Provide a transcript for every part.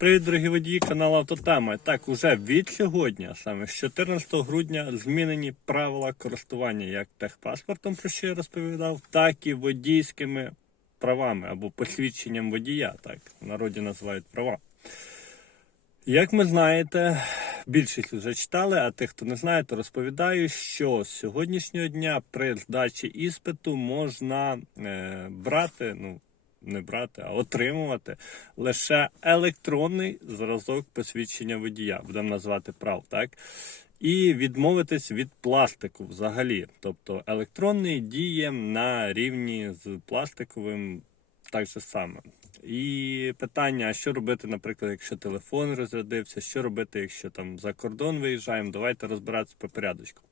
Привіт, дорогі водії каналу Автотема. Так, уже від сьогодні, саме з 14 грудня, змінені правила користування як техпаспортом, про що я розповідав, так і водійськими правами або посвідченням водія. Так, в народі називають права. Як ми знаєте, більшість вже читали, а тих, хто не знає, то розповідаю, що з сьогоднішнього дня при здачі іспиту можна е, брати, ну не брати, а отримувати лише електронний зразок посвідчення водія, будемо називати прав, так? І відмовитись від пластику взагалі. Тобто електронний діє на рівні з пластиковим так же саме. І питання, а що робити, наприклад, якщо телефон розрядився, що робити, якщо там за кордон виїжджаємо, давайте розбиратися по порядочку.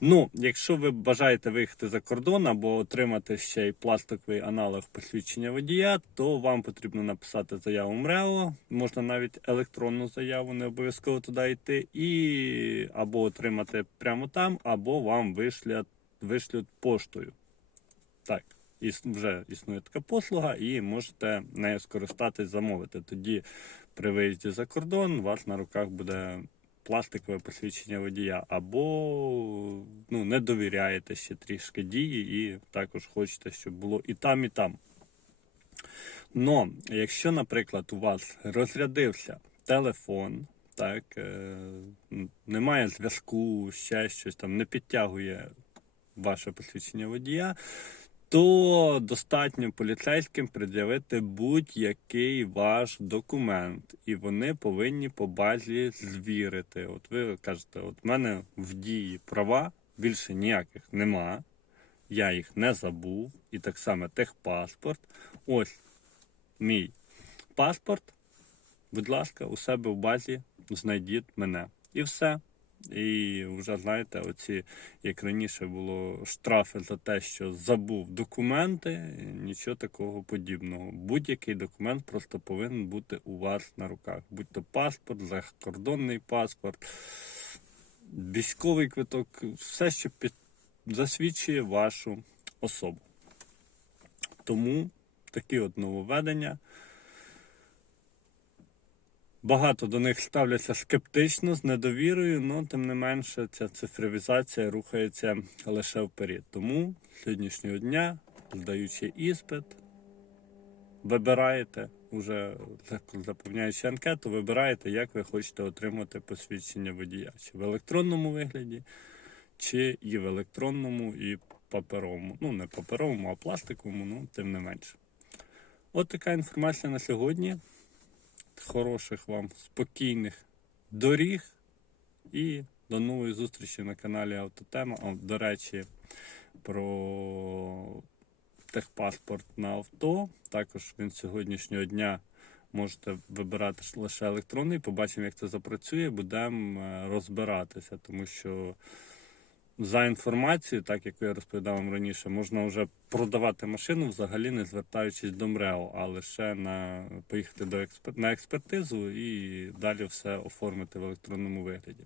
Ну, якщо ви бажаєте виїхати за кордон або отримати ще й пластиковий аналог посвідчення водія, то вам потрібно написати заяву МРЕО, можна навіть електронну заяву, не обов'язково туди йти, і або отримати прямо там, або вам вишлять, вишлють поштою. Так, іс, вже існує така послуга, і можете нею скористатись, замовити. Тоді при виїзді за кордон вас на руках буде пластикове посвідчення водія, або ну, не довіряєте ще трішки дії, і також хочете, щоб було і там, і там. Но, якщо, наприклад, у вас розрядився телефон, так, е, немає зв'язку, ще щось там не підтягує ваше посвідчення водія, то достатньо поліцейським пред'явити будь-який ваш документ, і вони повинні по базі звірити. От ви кажете, от в мене в дії права більше ніяких нема, я їх не забув, і так само техпаспорт. Ось мій паспорт. Будь ласка, у себе в базі знайдіть мене. І все. І вже знаєте, оці, як раніше було штрафи за те, що забув документи, нічого такого подібного. Будь-який документ просто повинен бути у вас на руках. Будь то паспорт, закордонний паспорт, військовий квиток, все, що під... засвідчує вашу особу. Тому такі от нововведення. Багато до них ставляться скептично, з недовірою, але тим не менше ця цифровізація рухається лише вперед. Тому сьогоднішнього дня, здаючи іспит, вибираєте, уже заповняючи анкету, вибираєте, як ви хочете отримати посвідчення водія. Чи в електронному вигляді, чи і в електронному, і паперовому. Ну, не паперовому, а пластиковому, ну тим не менше. От така інформація на сьогодні хороших вам спокійних доріг і до нової зустрічі на каналі Автотема. О, До речі, про техпаспорт на авто. Також він сьогоднішнього дня можете вибирати лише електронний. Побачимо, як це запрацює. Будемо е, розбиратися, тому що. За інформацією, так як я розповідав вам раніше, можна вже продавати машину, взагалі не звертаючись до МРЕО, а лише на поїхати до експер... на експертизу і далі все оформити в електронному вигляді.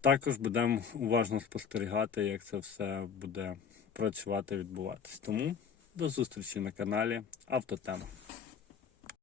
Також будемо уважно спостерігати, як це все буде працювати, відбуватись. Тому до зустрічі на каналі Автотема.